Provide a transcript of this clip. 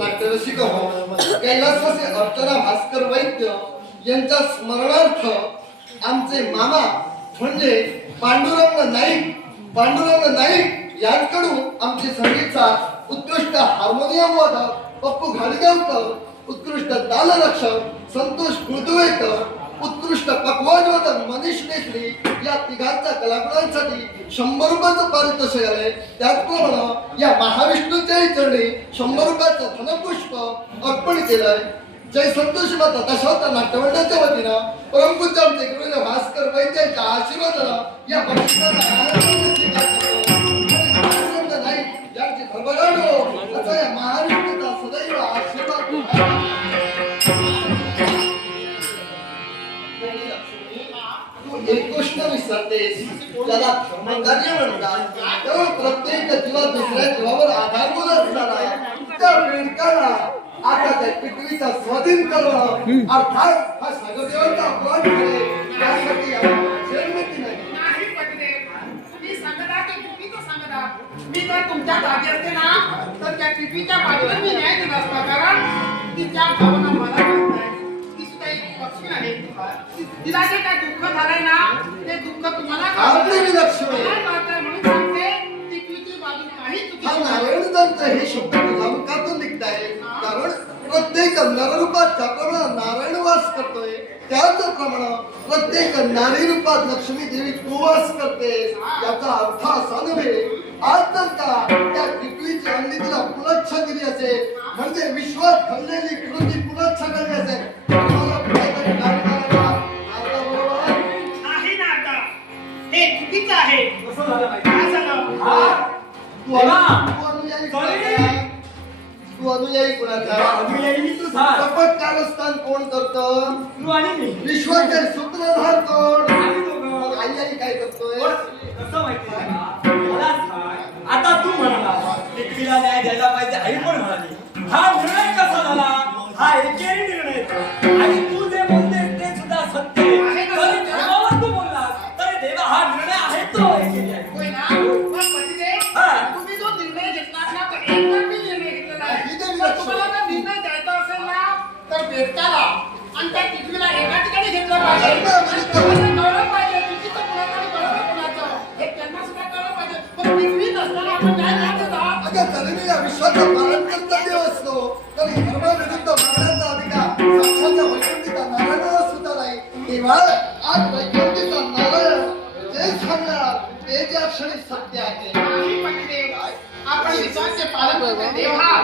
नाट्यरसिक हो कैलासवासी अर्चना भास्कर वैद्य यांच्या स्मरणार्थ आमचे मामा म्हणजे पांडुरंग नाईक यांच्याकडून आमचे संगीतचा उत्कृष्ट हार्मोनियम वादक पप्पू घाडगावकर, उत्कृष्ट तालरक्षक संतोष कुळदुवेकर, उत्कृष्ट पकवाजवादक मनीष नेसली या तिघांच्या कलाकारांसाठी 100 रुपयाचं पारितोषिक आहे. त्याचप्रमाणे या महाविष्णूच्याही चरणी 100 रुपयाचं धनपुष्प अर्पण केलंय. जय संतोष माता दशावतार नाट्यमंडळाच्या वतीनं परमपूज्य आमचे गुरुदेव भास्कर वैद्यांच्या आशीर्वादानं या बक्षिसाला आनंदाने स्वीकार करतो. नाही यांची भरभराट असा या महाविष्णूचा सदैव आशीर्वाद. एक गोष्ट विसरतेस, त्याला धर्मकार्य म्हणतात. तेव्हा प्रत्येक जीवा दुसऱ्या जीवावर आधारभूत असणारा त्या बेडकाला आता त्या पृथ्वीचा स्वाधीन करणं अर्थात हा सागरदेवाचा अपमान आहे. त्यासाठी जन्मती नाही पटले. तुम्ही सांगता की चुकीचं सांगता. मी जर तुमच्या जागी असते ना तर त्या पृथ्वीच्या बाजूला मी न्याय दिला असता. कारण तिच्या भावना मला कळत नाही. ती सुद्धा एक लक्ष्मी आहे. तिला जे काय दुःख झालंय ना ते दुःख तुम्हाला लक्ष्मी म्हणून सांगते पृथ्वीची बाजू काही हा चुकीची नारायणदांचा हे शब्द मुलामुखातून निघताय. कारण प्रत्येक नररूपात ज्याप्रमाणे नारायण वास करतोय त्याचप्रमाणे प्रत्येक नारी रूपात लक्ष्मी देवी तू वास करते. याचा अर्थ असा नव्हे आज जर का त्या पृथ्वीची अंडी तुला पुनच्छा दिली असेल म्हणजे विश्वात खणलेली पृथ्वी पुनच्छा करली असेल तुम्हाला कुठेतरी काय करायला आता बरोबर नाही ना आता हे चुकीचं आहे. कसं झालं माहिती? काय झालं? तू अनुयायी कोणाचा? तू अनुयायी कोणाचा? अनुयायी तू झाड. कपट कारस्थान कोण करतं? तू आणि मी. विश्वाचे सूत्रधार कोण? आम्ही दोघं. मग आई काय करतोय? कसं माहिती आहे का? मला सांग. आता तू म्हणाला पृथ्वीला न्याय द्यायला पाहिजे आई पण म्हणाली. हा निर्णय कसा झाला? हा एकेरी निर्णय. आणि तू जे बोलतेस ते सुद्धा सत्य आहे. तरी देवावर तू बोललास तरी देवा हा निर्णय आहे तो एकेरी आहे. होय ना? पण पतिदेव, हा. तुम्ही जो निर्णय घेतला ना तो एकतर्फी निर्णय घेतलेला आहे. पण तुम्हाला जर निर्णय द्यायचा असेल ना तर बेटाला आणि त्या पृथ्वीला एका ठिकाणी घेतलं पाहिजे. त्यांना कळलं पाहिजे चुकीचं कुणाचं आणि बरोबर कुणाचं हे त्यांना सुद्धा कळलं पाहिजे. पण पृथ्वी नसताना आपण काय करायचं ना? अगं तरी मी या विश्वाचं पालन कर्तव्य असतो तरी धर्माविरुद्ध मागण्याचा अधिकार साक्षाच्या वैकुंठीचा नारायणाला सुद्धा नाही. तेव्हा आज वैकुंठीचा नारायण जे सांगणार ते ज्या क्षणी सत्य आहे. नाही पतिदेव, आपण विश्वाचे पालन करतो देव हा